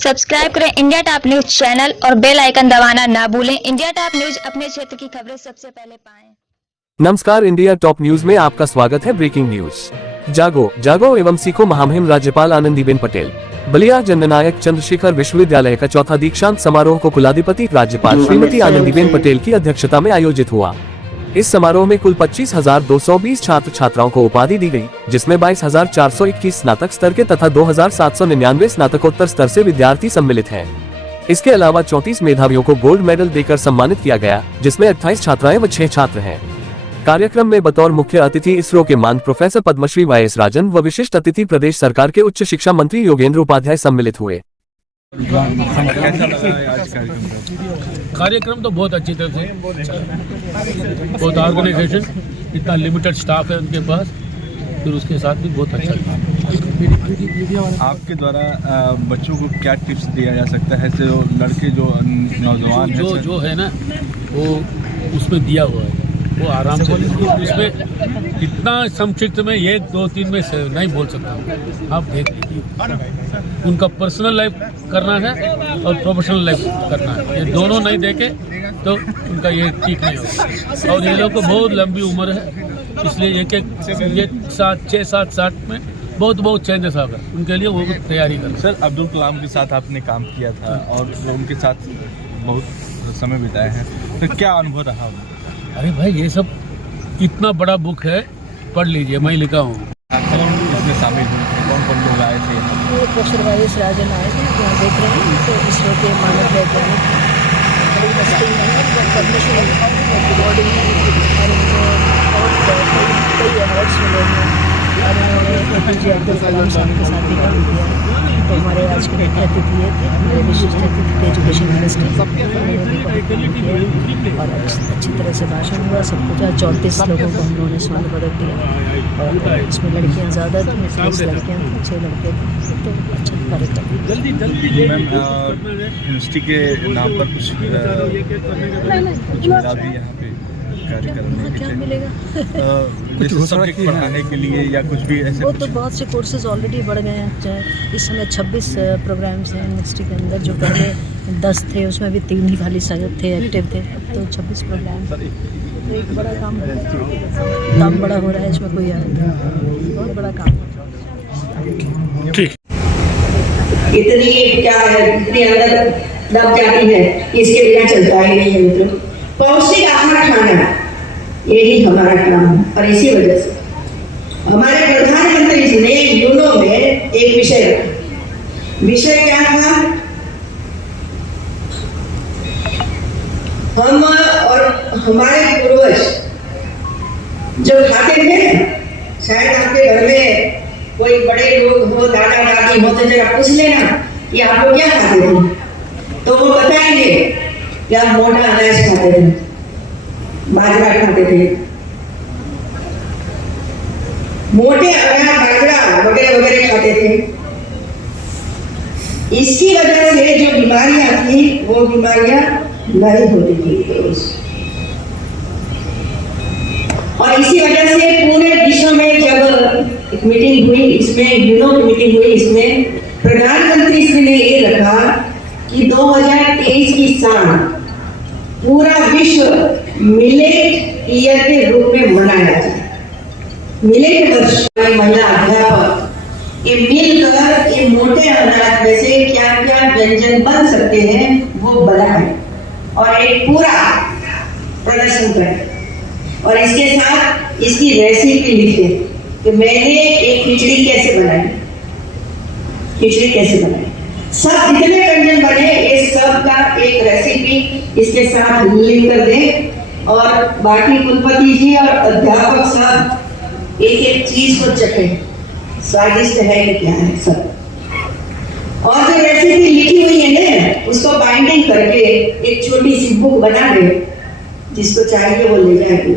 Subscribe करें India top news channel और bell icon दबाना ना भूलें। इंडिया टॉप न्यूज अपने क्षेत्र की खबरें सबसे पहले पाएं। नमस्कार, इंडिया टॉप न्यूज में आपका स्वागत है। Breaking news. जागो जागो एवं सीखो महामहिम राज्यपाल आनंदीबेन पटेल बलिया जननायक चंद्रशेखर विश्वविद्यालय का चौथा दीक्षांत समारोह को कुलाधिपति राज्यपाल श्रीमती आनंदीबेन पटेल की अध्यक्षता में आयोजित हुआ। इस समारोह में कुल 25,220 छात्र छात्राओं को उपाधि दी गई, जिसमें 22,421 स्नातक स्तर के तथा 2,799 स्नातकोत्तर स्तर से विद्यार्थी सम्मिलित हैं। इसके अलावा 34 मेधावियों को गोल्ड मेडल देकर सम्मानित किया गया, जिसमें 28 छात्राएं व 6 छात्र हैं। कार्यक्रम में बतौर मुख्य अतिथि इसरो के मान प्रोफेसर पद्मश्री YS राजन व विशिष्ट अतिथि प्रदेश सरकार के उच्च शिक्षा मंत्री योगेंद्र उपाध्याय सम्मिलित हुए। कार्यक्रम तो बहुत अच्छी तरह से, बहुत ऑर्गेनाइजेशन, इतना लिमिटेड स्टाफ है उनके पास, फिर उसके साथ भी बहुत अच्छा। आपके द्वारा बच्चों को क्या टिप्स दिया जा सकता है, जो लड़के जो नौजवान हैं जो है ना वो उसमें दिया हुआ है, वो आराम से उसमें इतना संक्षिप्त में 1, 2, 3 में नहीं बोल सकता। आप देख लीजिए, उनका पर्सनल लाइफ करना है और प्रोफेशनल लाइफ करना है, ये दोनों नहीं देखे तो उनका ये ठीक नहीं होगा। और ये लोग को बहुत लंबी उम्र है, इसलिए एक साथ 6-7 साल में बहुत चेंजेस आ गए, उनके लिए वो तैयारी करें। सर, अब्दुल कलाम के साथ आपने काम किया था और उनके साथ बहुत समय बिताया है, तो क्या अनुभव रहा? अरे भाई, ये सब इतना बड़ा बुक है, पढ़ लीजिए, मैं लिखा हूँ। इसमें शामिल कौन कौन लोग आए थे? प्रोफेसर YS राजन आए थे, यहाँ देख रहे हैं तो इसरो के मानव वैज्ञानिक पद्मश्री अवार्ड और कई अवार्ड्स मिले हैं और उन्होंने APJ अब्दुल कलाम साहब के साथ भी काम किया। तो हमारे आज के मुख्य अतिथि ये थे, हमारे विशिष्ट अतिथि थे एजुकेशन मिनिस्टर, और अच्छी तरह से भाषण हुआ, सब कुछ। 34 लोगों को हम लोगों ने स्वर्ण पदक दिया और इसमें लड़कियां ज़्यादा थी, 22 लड़कियां थी, 6 लड़के थे, तो अच्छा कार्यक्रम। यूनिवर्सिटी के नाम पर कुछ मिला भी यहाँ पे कार्यक्रम क्या मिलेगा? कुछ सब्जेक्ट पढ़ाने के लिए या कुछ भी ऐसे? वो तो बहुत से कोर्सेज ऑलरेडी बढ़ गए हैं। इस समय 26 प्रोग्राम्स हैं यूनिवर्सिटी के अंदर, जो पहले 10 थे उसमें भी 3 ही खाली थे एक्टिव थे, अब तो 26 प्रोग्राम। तो एक बड़ा काम बड़ा हो रहा है, इसमें कोई बहुत बड़ा काम है। ठीक, इतनी क्या है, इतनी अंदर दब जाती है, इसके बिना चलता ही नहीं है मित्रों। पौष्टिक आहार खाना, यही हमारा काम है। और इसी वजह से हमारे प्रधानमंत्री जी ने यूनो में एक विषय रखा। विषय क्या था? हम और हमारे पूर्वज जो खाते थे, शायद आपके घर में कोई बड़े लोग हो, दादा दादी हो, तो जरा पूछ लेना कि आप लोग क्या खाते थे, तो वो बताएंगे कि आप मोटा अनाज खाते थे, बाजरा खाते थे, मोटे अनाज बाजरा वगैरह वगैरह खाते थे। इसकी वजह से जो बीमारियां थी वो बीमारियां नहीं होती थी। और इसी वजह से पूरे विश्व में जब एक मीटिंग हुई, इसमें यूनो की मीटिंग हुई, इसमें प्रधानमंत्री श्री ने ये रखा कि 2023 की साल पूरा विश्व मिलेट ईयर के रूप में मनाया जाए। मिलेट वर्ष। महिला अध्यापक ये मिलकर ये मोटे अनाज में से क्या क्या व्यंजन बन सकते हैं वो बनाए और एक पूरा प्रदर्शन करें, और इसके साथ इसकी रेसिपी लिखे कि मैंने एक खिचड़ी कैसे बनाई, सब जितने व्यंजन बने ये सब का एक रेसिपी इसके साथ लिख कर दें। और बाकी कुलपति जी और अध्यापक सब एक एक चीज को चखें, स्वादिष्ट है कि क्या है सब। और जो रेसिपी लिखी हुई है ना, उसको बाइंडिंग करके एक छोटी सी बुक बना दे, जिसको चाहिए वो ले जाएगी।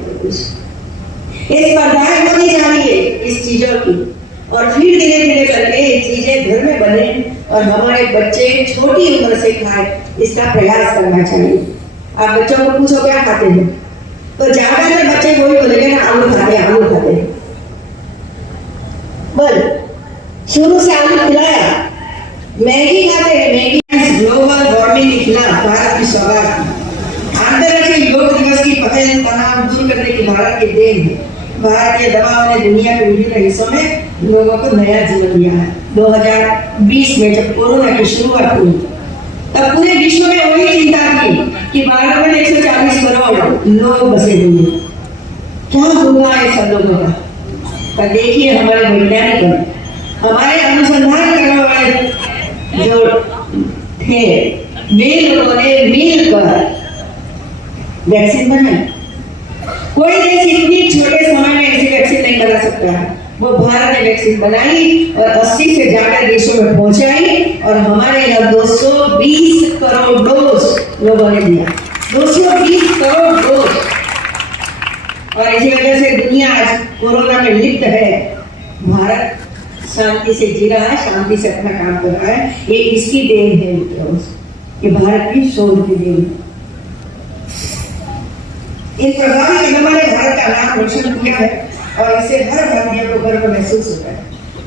ये स्पर्धाएं होनी चाहिए इस चीजों की, और फिर धीरे धीरे करके ये चीजें घर में बने और हमारे बच्चे छोटी उम्र से खाए, इसका प्रयास करना चाहिए। आप बच्चों को पूछो क्या खाते हैं, तो ज्यादातर बच्चे वही बोलेंगे ना, आलू खाते हैं। बल शुरू से आलू खिलाया, मैगी खाते हैं, मैगी की सौगात की। अंतर्राष्ट्रीय योग दिवस की पहल तनाव दूर करने की भारत की देन है। भारतीय दवाओं ने दुनिया के विभिन्न हिस्सों में लोगों को नया जीवन दिया है। 2020 में जब कोरोना की शुरुआत हुई तब पूरे विश्व में वही चिंता थी कि भारत में 140 करोड़ लोग बसे हुए, क्या होगा ऐसा लोगों का। पर देखिए हमारे वैज्ञानिक, हमारे अनुसंधान करने वाले जो थे, वे लोगों ने मिलकर वैक्सीन बनाई। कोई देश इतनी छोटे समय में ऐसी वैक्सीन नहीं बना सकता है। वो भारत ने वैक्सीन बनाई और 80 से ज्यादा देशों में पहुंचाई और हमारे यहाँ 220 करोड़ डोज लोगों ने दिया। 220 करोड़ डोज। और इसी वजह से दुनिया आज कोरोना में लिप्त है। भारत शांति से जी रहा है, शांति से अपना काम कर रहा है। ये इसकी देन है, ये भारत की शोध की देन है। इन प्रभावी कदमों ने भारत का नाम रोशन किया है और इससे हर भारतीय को गर्व महसूस होता है।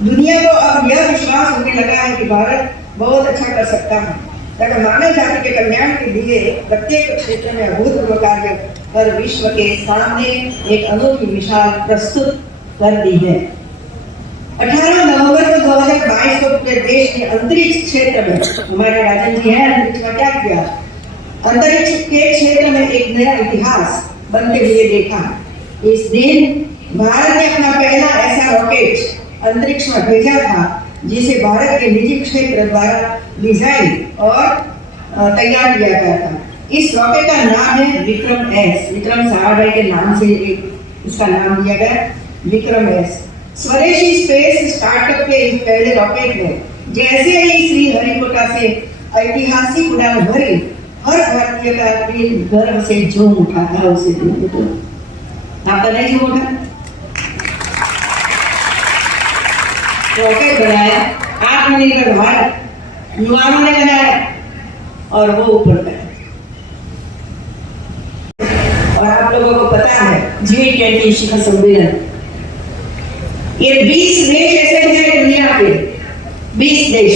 दुनिया को अब यह विश्वास होने लगा है कि भारत बहुत अच्छा कर सकता है तथा मानव जाति के कल्याण के लिए प्रत्येक क्षेत्र में अभूतपूर्व कार्य कर विश्व के सामने एक अनोखी मिसाल प्रस्तुत कर दी है। 18 नवंबर 2022 को पूरे देश के अंतरिक्ष क्षेत्र में, हमारे राजन जी हैं, अंतरिक्ष में क्या किया, अंतरिक्ष के क्षेत्र में एक नया इतिहास बनते हुए देखा। इस दिन भारत ने अपना पहला ऐसा रॉकेट अंतरिक्ष में भेजा था जिसे भारत के निजी क्षेत्र द्वारा डिजाइन और तैयार किया गया था। इस रॉकेट का नाम है विक्रम एस। विक्रम साराभाई के नाम से इसका नाम दिया गया, विक्रम एस। स्वदेशी स्पेस स्टार्टअप के इस पहले रॉकेट में जैसे ही श्री हरिकोटा से ऐतिहासिक उड़ान भरी, हर भारतीय का दिल गर्व से झूम उठा था। उसे देखो, आपका नहीं झूम उठा? रॉकेट बनाया आत्मनिर्भर भारत युवाओं ने बनाया और वो ऊपर गया। और आप लोगों को पता है G20 शिखर सम्मेलन, ये 20 देश ऐसे हैं दुनिया के, 20 देश,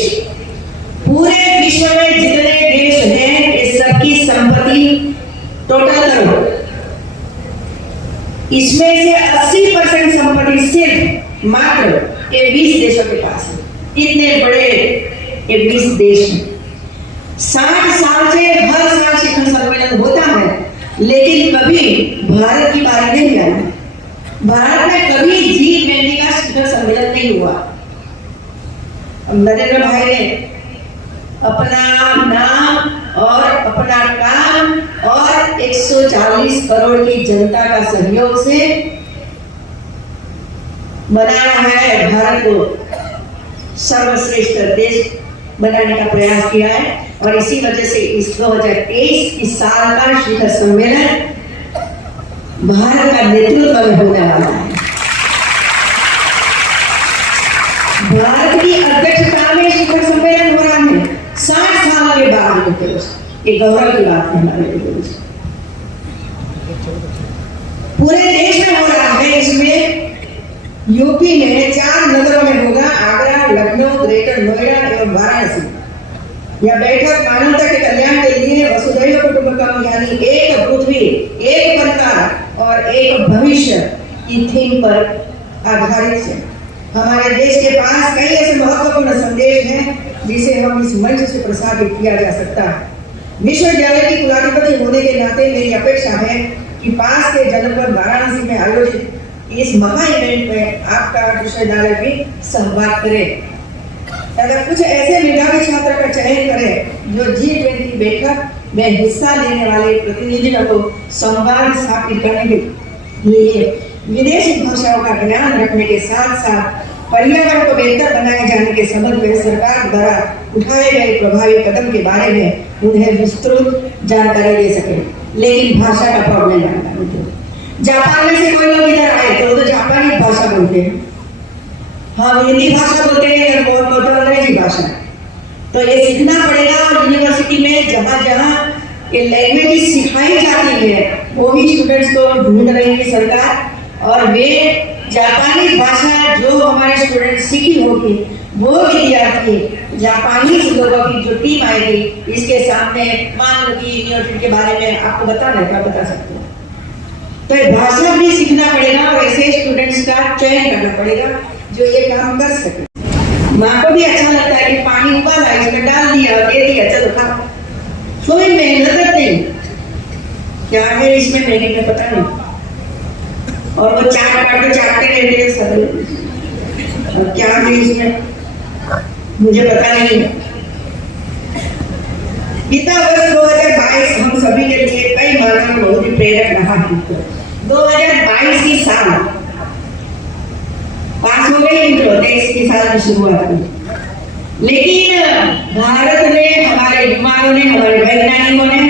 पूरे विश्व में जितने देश हैं ये सबकी संपत्ति टोटल करो, इसमें से 80% संपत्ति सिर्फ मात्र ये 20 देशों के पास है। इतने बड़े ये 20 देश हैं। 60 साल से हर साल शिखर सम्मेलन होता है, लेकिन कभी भारत की बारी नहीं आई। भारत में कभी G20 का शिखर सम्मेलन नहीं हुआ। नरेंद्र भाई ने अपना नाम और अपना काम और 140 करोड़ की जनता का सहयोग से बनाया है भारत को सर्वश्रेष्ठ देश बनाने का प्रयास किया है। और इसी वजह से इस 2023 इस साल का शिखर सम्मेलन भारत का नेतृत्व में होने वाला है। भारत की अध्यक्षता में शिखर सम्मेलन हो रहा है 60 साल के बाद। ये गौरव की बात है हमारे लिए। पूरे देश में हो रहा है। इसमें यूपी में 4 नगरों में होगा, आगरा, लखनऊ, ग्रेटर नोएडा एवं वाराणसी। यह बैठक मानवता के कल्याण के लिए वसुधैव कुटुंबकम यानी एक पृथ्वी, एक परिवार और एक भविष्य की थीम पर आधारित है। हमारे देश के पास कई ऐसे महत्वपूर्ण संदेश हैं जिसे हम इस मंच से प्रसारित किया जा सकता है। विश्वविद्यालय की कुलाधिपति होने के नाते मेरी अपेक्षा है कि पास के जनपद वाराणसी में आयोजित इस महा इवेंट में आपका विश्वविद्यालय भी सहभाग करे। अगर कुछ ऐसे मेधावी छात्र का चयन करें जो G20 बैठक में हिस्सा लेने वाले प्रतिनिधियों को संवाद स्थापित करने के लिए विदेशी भाषाओं का ज्ञान रखने के साथ साथ पर्यावरण को बेहतर बनाए जाने के संबंध में सरकार द्वारा उठाए गए प्रभावी कदम के बारे में उन्हें विस्तृत जानकारी दे सके। लेकिन भाषा का प्रॉब्लम है। जापान में से कोई लोग इधर आए तो जापानी भाषा बोलते हैं, हम हिंदी भाषा बोलते हैं, बोलते अंग्रेजी भाषा। तो ये सीखना पड़ेगा। और यूनिवर्सिटी में जहाँ जहाँ ये लैंग्वेज सिखाई जाती है वो भी स्टूडेंट्स को ढूंढ रही है सरकार। और वे जापानी भाषा जो हमारे स्टूडेंट सीखी होगी वो विद्यार्थी जापानीज लोगों की जो टीम आएगी, इसके सामने मान लो कि यूनिवर्सिटी के बारे में आपको बताना है, मैं बता सकती हूँ। तो ये भाषा भी सीखना पड़ेगा और ऐसे स्टूडेंट्स का चयन करना पड़ेगा जो ये काम कर सके। माँ को भी अच्छा लगता है कि पानी उबाला, इसमें डाल दिया, दे दिया, चलो खाओ। कोई मेहनत नहीं, क्या है इसमें मैगी का पता नहीं, और वो चाटते रहते हैं सब। और क्या है इसमें मुझे पता नहीं है। बीता वर्ष 2022 हम सभी के लिए कई मायनों में बहुत ही प्रेरक रहा है। 2022 की साल पास हो गई, 23 की साल की शुरुआत हुई, लेकिन भारत ने, हमारे युवाओं ने, हमारे वैज्ञानिकों ने,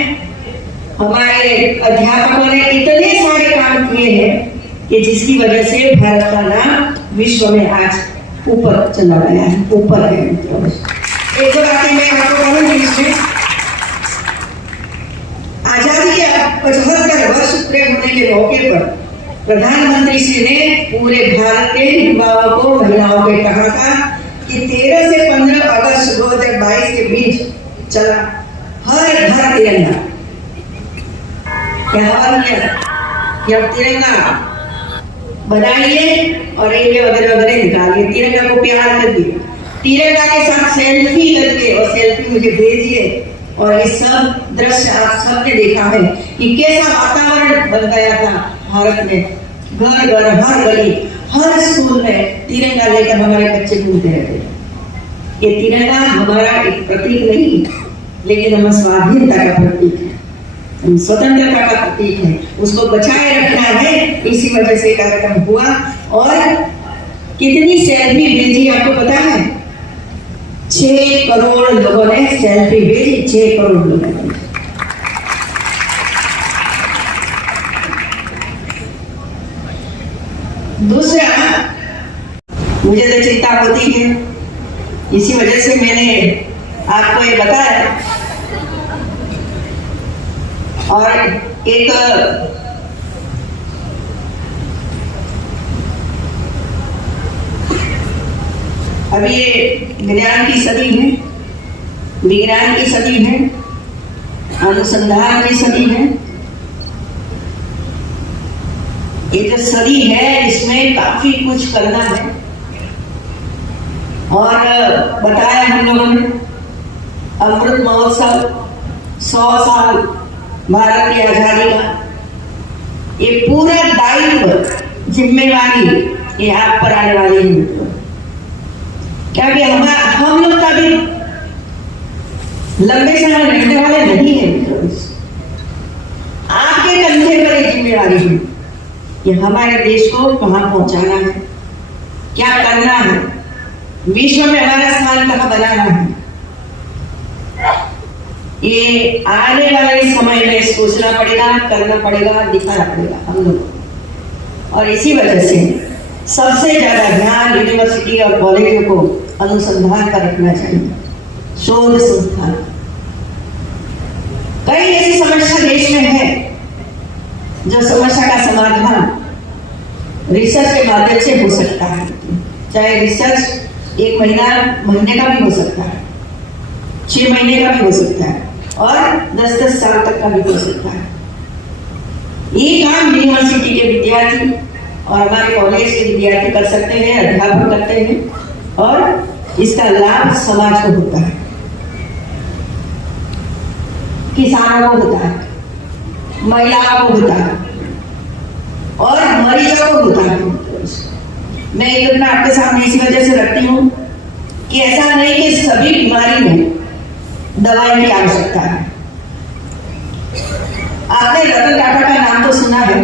हमारे अध्यापकों ने इतने सारे काम किए हैं कि जिसकी वजह से भारत का नाम विश्व में आज ऊपर चला गया है, ऊपर है। एक दो बातें मैं आपको कहूँगी। इसमें आजादी के 75 वर्ष पूरे होने के मौके पर प्रधानमंत्री श्री ने पूरे भारत के युवाओं को, महिलाओं को कहा था कि 13 से 15 अगस्त 2022 के बीच चला हर घर तिरंगा। क्या कि अब तिरंगा बनाइए और इंडिया वगैरह वगैरह निकालिए, तिरंगा को प्यार करिए, तिरंगा के साथ सेल्फी करके और सेल्फी मुझे भेजिए। और ये सब दृश्य आप सबने देखा है कि कैसा वातावरण बन गया था भारत में। घर घर, हर गली, हर स्कूल में तिरंगा लेकर हमारे बच्चे घूमते रहते हैं। ये तिरंगा हमारा एक प्रतीक नहीं, लेकिन हमारा स्वाधीनता का प्रतीक है, स्वतंत्रता का प्रतीक है, उसको बचाए रखना है। इसी वजह से कार्यक्रम हुआ। और कितनी सेल्फी भेजी आपको पता है? 6 करोड़ लोगों ने सेल्फी भेजी, 6 करोड़ लोगों ने। दूसरा, मुझे तो चिंता होती है, इसी वजह से मैंने आपको ये बताया। और एक अभी ये विज्ञान की सदी है, विज्ञान की सदी है, अनुसंधान की सदी है। ये जो सदी है इसमें काफी कुछ करना है। और बताया हम लोगों ने अमृत महोत्सव, 100 साल भारत की आजादी का, ये पूरा दायित्व, जिम्मेवारी ये आप पर आने वाली है। क्योंकि हम लोग कभी लंबे समय रहने वाले नहीं है। आपके कंधे पर ये जिम्मेवारी है कि हमारे देश को कहाँ पहुंचाना है, क्या करना है, विश्व में हमारा स्थान कहाँ बनाना है। ये आने वाले समय में सोचना पड़ेगा, करना पड़ेगा, दिखाना पड़ेगा हम लोग। और इसी वजह से सबसे ज्यादा ध्यान यूनिवर्सिटी और कॉलेजों को अनुसंधान पर रखना चाहिए, शोध संस्थान। कई ऐसी समस्या देश में है जो समस्या का समाधान रिसर्च के माध्यम से हो सकता है। चाहे रिसर्च 1 महीने का भी हो सकता है, 6 महीने का भी हो सकता है, और 10-10 साल तक का भी हो सकता है। ये काम यूनिवर्सिटी के विद्यार्थी और हमारे कॉलेज के विद्यार्थी कर सकते हैं, अध्यापक करते हैं, और इसका लाभ समाज को होता है, किसानों को होता है, महिलाओं को होता है, और मरीजों को होता है। मैं ये घटना आपके सामने इसी वजह से रखती हूँ कि ऐसा नहीं कि सभी बीमारी में दवाई की आवश्यकता है। आपने रतन टाटा का नाम तो सुना है।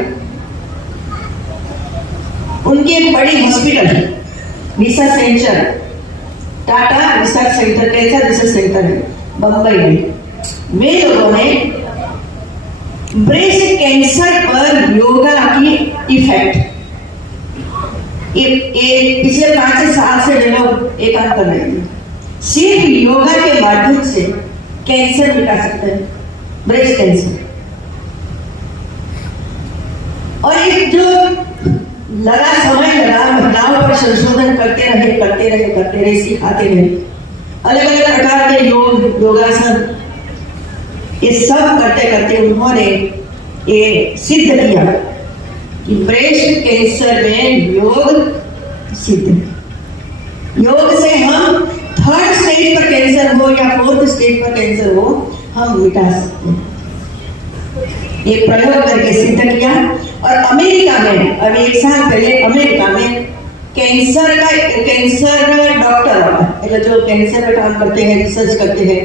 उनकी एक बड़ी hospital research centre, Tata research centre, cancer research centre है बंबई में। वे लोगों ने ब्रेस्ट कैंसर पर योगा की इफेक्ट, पिछले 5 साल से वे लोग एक काम कर रहे थे। सिर्फ योगा के माध्यम से कैंसर मिटा सकते हैं, ब्रेस्ट कैंसर। और एक जो समय लगा, महिलाओं पर संशोधन करते रहे, सिखाते रहे। अलग अलग प्रकार के योग, योगासन, ये सब करते करते उन्होंने ये सिद्ध किया कि ब्रेस्ट कैंसर में योग सिद्ध है। योग से हम 3rd स्टेज पर कैंसर हो या 4th स्टेज पर कैंसर हो, हम मिटा सकते हैं। ये प्रयोग करके सिद्ध किया। और अमेरिका में अभी 1 साल पहले अमेरिका में कैंसर डॉक्टर जो कैंसर का काम करते हैं, रिसर्च करते हैं,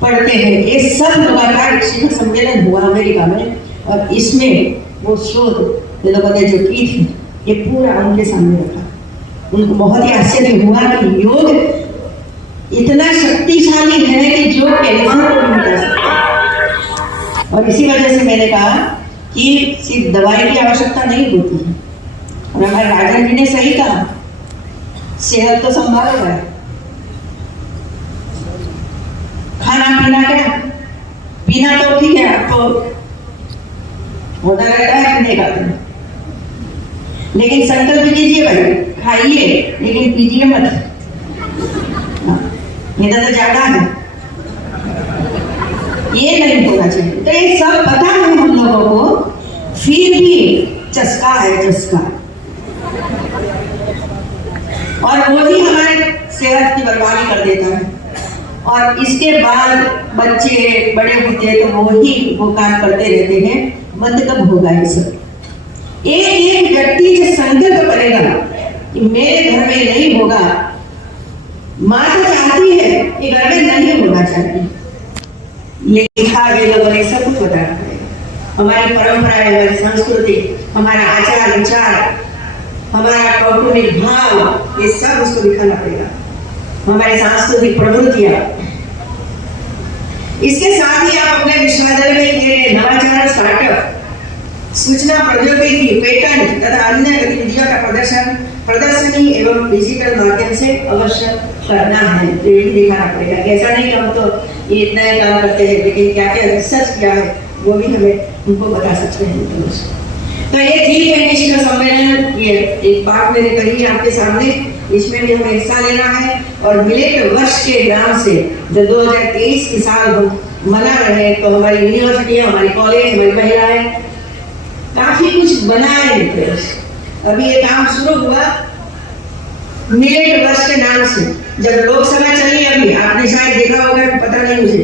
पढ़ते हैं, ये सब लोगों का एक शिखर सम्मेलन हुआ अमेरिका में। और इसमें वो शोध ये लोगों ने जो की थी, ये पूरा उनके सामने रखा। उनको बहुत ही आश्चर्य हुआ कि योग इतना शक्तिशाली है कि जो कैंसर को भी मिटा सकता है। और इसी वजह से मैंने कहा कि सिर्फ दवाई की आवश्यकता नहीं होती है। और हमारे राजन जी ने सही कहा, सेहत तो संभालो है, खाना पीना क्या, पीना तो ठीक है, आपको होता रहता है पीने का, लेकिन संकल्प कीजिए भाई, खाइए लेकिन पीजिए मत। मेरा तो ज्यादा है, ये नहीं होना चाहिए। तो ये सब पता है हम लोगों को, फिर भी चस्का है, चस्का। और वो ही हमारे सेहत की बर्बादी कर देता है। और इसके बाद बच्चे बड़े होते हैं तो वो काम करते रहते हैं। बंद कब होगा ये सब? एक व्यक्ति जो संकल्प करेगा कि मेरे घर में नहीं होगा, माँ तो चाहती है कि घर में नहीं होना चाहिए, लेकिन आगे लोगों ने सब कुछ बताया है। हमारी परंपरा, हमारी संस्कृति, हमारा आचार विचार, हमारा कौटुंबिक भाव, ये सब उसको दिखाना पड़ेगा। हमारी सांस्कृतिक प्रवृत्तियां, इसके साथ ही आप अपने विश्वविद्यालय में ये नवाचार, स्टार्टअप, सूचना प्रौद्योगिकी, पेटेंट तथा अन्य गतिविधियों का प्रदर्शनी एवं डिजिटल माध्यम से अवश्य करना है। तो ये भी दिखाना पड़ेगा। ऐसा नहीं कि हम तो ये इतना ही काम करते हैं, लेकिन क्या क्या रिसर्च किया है वो भी हमें उनको बता सकते हैं। तो ये G20 शिखर सम्मेलन, ये एक बात मैंने कही आपके सामने, इसमें भी हमें हिस्सा लेना है। और मिलेट वर्ष के नाम से जो 2023 की साल हम मना रहे हैं, तो हमारी यूनिवर्सिटी, हमारी कॉलेज, हमारी महिलाएं काफी कुछ बनाए। अभी ये काम शुरू हुआ मिलेट वर्ष के नाम से। जब लोकसभा चली, अभी आपने शायद देखा होगा, पता नहीं मुझे,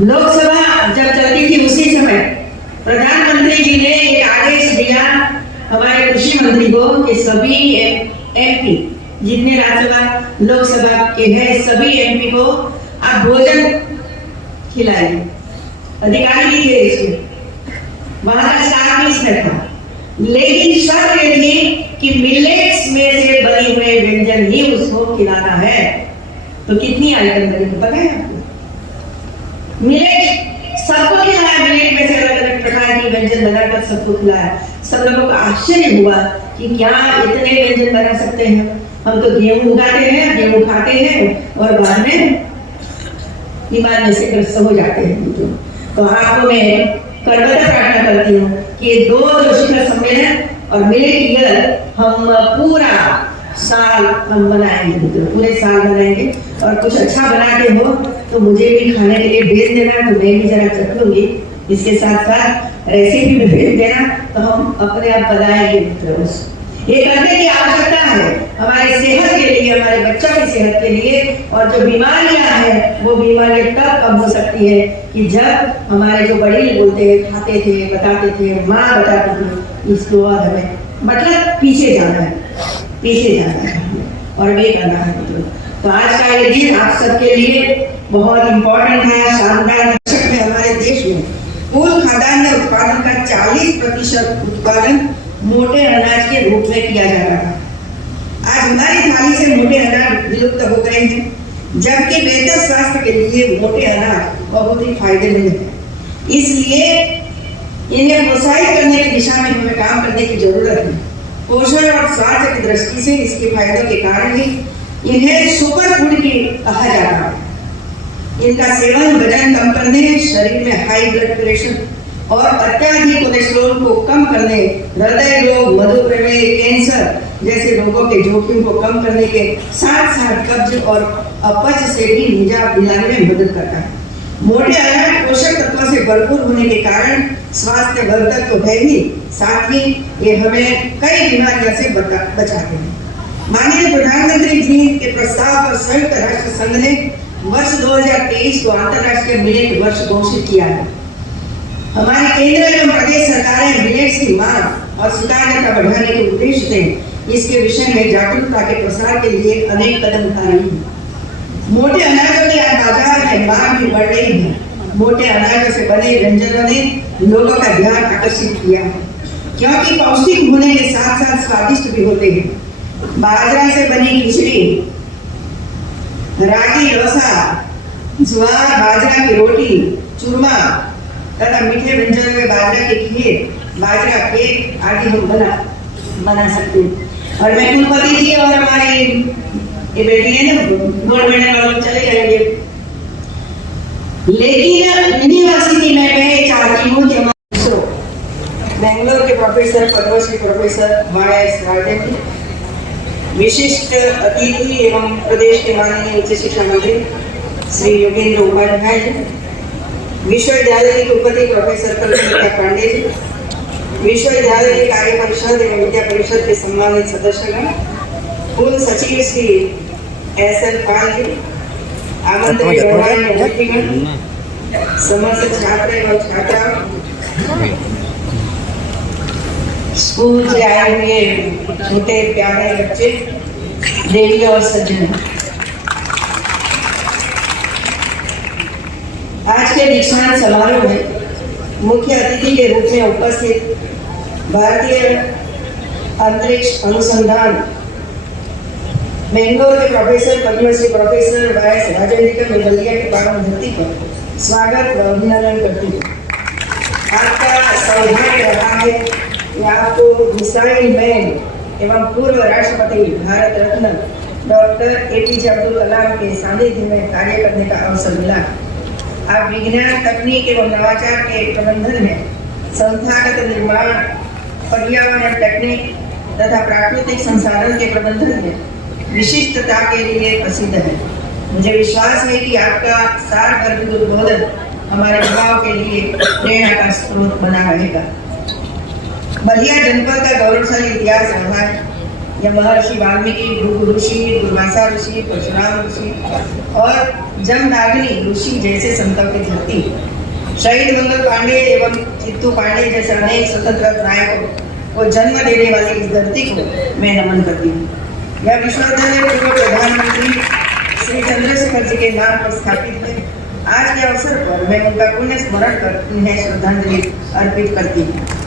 लोकसभा जब चलती थी उसी समय प्रधानमंत्री जी ने एक आदेश दिया हमारे कृषि मंत्री को कि सभी एमपी जितने राज्यसभा लोकसभा के हैं, सभी एमपी को आप भोजन खिलाइए। अधिकारी भी थे इसमें, वहां का स्टाफ भी इसमें था, लेकिन शर्त ये थी कि मिलेट्स में से बने हुए व्यंजन ही उसको खिलाना है। तो कितनी आइटम बनी पता है आपको? मिलेट सबको खिलाया, मिलेट में से अलग अलग प्रकार की व्यंजन बनाकर सबको खिलाया। सब लोगों का आश्चर्य हुआ कि क्या इतने व्यंजन बना सकते हैं? हम तो गेहूं उगाते हैं, गेहूं खाते हैं और बाद में बीमार से ग्रस्त हो जाते हैं। तो आपको मैं करबद्ध प्रार्थना करती हूँ कि 2 जो शिखर सम्मेलन और मिलेट ईयर हम पूरा साल हम बनाएंगे, पूरे साल बनाएंगे। और कुछ अच्छा बनाते हो तो मुझे भी खाने के लिए भेज देना, तो मैं भी जरा चख लूंगी। इसके साथ साथ रेसिपी भी भेज देना, तो हम अपने आप बनाएंगे। ये करने की आवश्यकता है हमारी सेहत के लिए, हमारे बच्चों की सेहत के लिए। और जो बीमारियां हैं वो बीमारियां तब कम हो सकती है कि जब हमारे जो बड़े बोलते हैं, खाते थे, बताते थे, माँ बताती थी, इसको बाद हमें मतलब पीछे जाना है, पीछे जाना है और वे करना है। तो आज का ये दिन आप सबके लिए बहुत इम्पोर्टेंट है, शानदार है। हमारे देश में कुल खाद्यान्न उत्पादन का 40% उत्पादन मोटे अनाज के रूप में किया जा रहा है। आज हमारी थाली से मोटे अनाज विलुप्त हो गए हैं, जबकि बेहतर स्वास्थ्य के लिए मोटे अनाज बहुत ही फायदेमंद है। इसलिए इन्हें प्रोत्साहित करने की दिशा में हमें काम करने की जरूरत है। पोषण और स्वास्थ्य की दृष्टि से इसके फायदों के कारण ही इन्हें सुपर फूड की कहा जा रहा है। इनका सेवन वजन कम करने, शरीर में हाई ब्लड प्रेशर और अत्याधिक कोलेस्ट्रॉल को कम करने, हृदय रोग, मधुमेह, कैंसर जैसे रोगों के जोखिम को कम करने के साथ साथ कब्ज और अपच से भी निजात दिलाने में मदद करता है। मोटे अनाज पोषक तत्वों से भरपूर होने के कारण स्वास्थ्यवर्धक तो है ही, साथ ही ये हमें कई बीमारियों से बचाते हैं। माननीय प्रधानमंत्री जी के प्रस्ताव पर संयुक्त राष्ट्र संघ ने वर्ष 2023 को अंतर्राष्ट्रीय मिलेट वर्ष घोषित किया है। हमारी केंद्र एवं प्रदेश सरकारें मिलेट्स की मांग और स्वीकार्यता बढ़ाने के उद्देश्य से इसके विषय में जागरूकता के प्रसार के लिए अनेक कदम उठा रही है। मोटे अनाजों की आज बाजार में मांग भी बढ़ रही है। मोटे अनाजों से बने व्यंजनों ने लोगों का ध्यान आकर्षित किया है, क्योंकि पौष्टिक होने के साथ साथ स्वादिष्ट भी होते हैं। बाजरा से बनी खिचड़ी, रागी डोसा, ज्वार बाजरा की रोटी, चूरमा तथा मीठे व्यंजनों में बाजरा की खीर, बाजरा केक आदि हम बना सकते हैं। और मैं कुलपति जी और हमारी ये बेटी है ना, गवर्नमेंट वालों चले जाएंगे, लेकिन यूनिवर्सिटी में मैं ये चाहती हूँ कि बेंगलोर के प्रोफेसर पद्मश्री प्रोफेसर वाई.एस. राजन, विशिष्ट अतिथि एवं प्रदेश के माननीय उच्च शिक्षा मंत्री श्री योगेंद्र उपाध्याय जी, विश्वविद्यालय के कुलपति प्रोफेसर कल्पना पांडे जी, विश्वविद्यालय के कार्य परिषद एवं विद्या परिषद के सम्मानित सदस्यगण, कुल सचिव श्री एस.एल. पाल जी, आमंत्रित गणमान्य अतिथिगण, समस्त छात्र एवं छात्राओं, स्कूल से आए हुए छोटे प्यारे बच्चे, देवी और सज्जन, आज के दीक्षांत समारोह में मुख्य अतिथि के रूप में उपस्थित भारतीय अंतरिक्ष अनुसंधान बेंगलोर के प्रोफेसर पद्मश्री प्रोफेसर वाई.एस. राजन जी का मैं बलिया की पावन धरती पर स्वागत व अभिनंदन करती हूँ। आपका सौभाग्य रहा है कि आपको मिसाइल मैन एवं पूर्व राष्ट्रपति भारत रत्न डॉक्टर ए.पी.जे. अब्दुल कलाम के सानिध्य में कार्य करने का अवसर मिला। आप विज्ञान तकनीक एवं नवाचार के प्रबंधन में, संस्थागत निर्माण, पर्यावरण तकनीक तथा प्राकृतिक संसाधन के प्रबंधन में विशिष्टता के लिए प्रसिद्ध है। मुझे विश्वास है कि आपका सारगर्भित उद्बोधन हमारे युवाओं के लिए प्रेरणा का स्रोत बना रहेगा। बलिया जनपद का गौरवशाली इतिहास रहा है। यह महर्षि वाल्मीकि, भृगु ऋषि, दुर्वासा ऋषि, परशुराम ऋषि और जमदाग्नि ऋषि जैसे संतों की धरती, शहीद मंगल पांडे एवं चित्तू पांडे जैसे अनेक स्वतंत्रता नायकों को जन्म देने वाली इस धरती को मैं नमन करती हूँ। यह विश्वविद्यालय पूर्व प्रधानमंत्री श्री चंद्रशेखर जी के नाम पर स्थापित है। आज के अवसर पर मैं उनका पुण्य स्मरण कर उन्हें श्रद्धांजलि अर्पित करती हूँ।